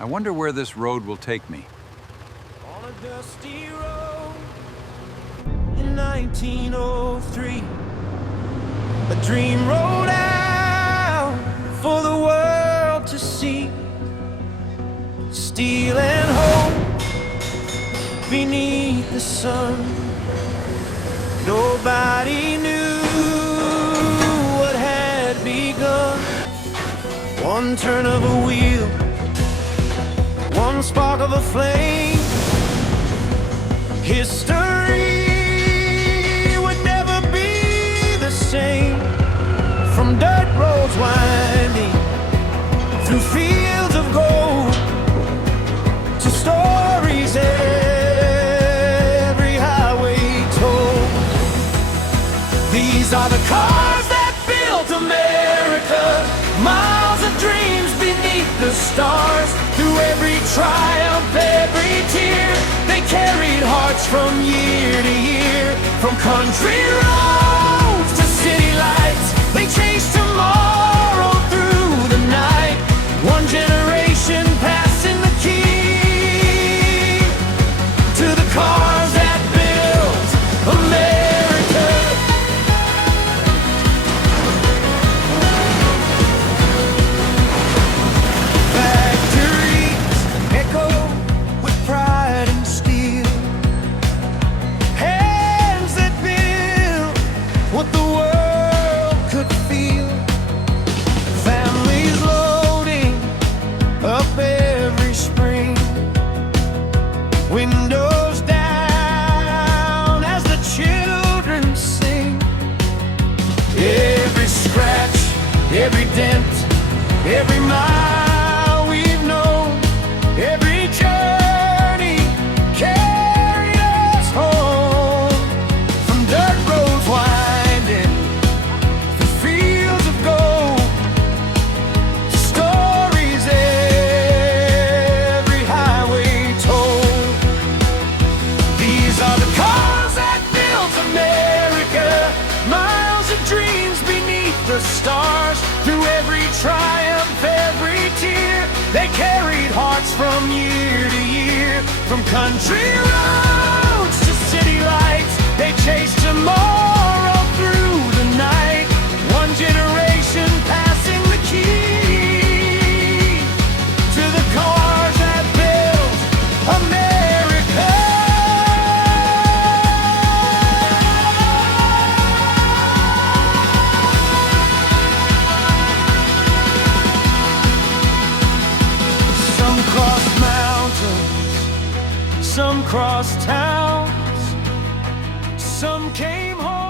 I wonder where this road will take me. On a dusty road in 1903, a dream rolled out for the world to see. Steel and hope beneath the sun. Nobody knew what had begun. One turn of a wheel, one spark of a flame. History would never be the same. From dirt roads winding through fields of gold, to stories every highway told. These are the cars that built America. Miles of dreams beneath the stars. Through every triumph, every tear, they carried hearts from year to year. From country roads to city lights, they chased tomorrow through the night. One generation passing the key to the cars that built America. Factories echo with pride and steel. Hands that built what the world could feel. Families loading up every spring. Windows down as the children sing. Every scratch, every dent, every mile we've known, every journey carried us home. From dirt roads winding through fields of gold, to stories every highway told. These are the cars that built America. Miles of dreams beneath the stars. Through every triumph, every tear, they carried hearts from year to year. From country roads to city lights, they chased tomorrow through the night. One generation passing the key to the cars that built America. Some crossed mountains, some crossed towns, some came home.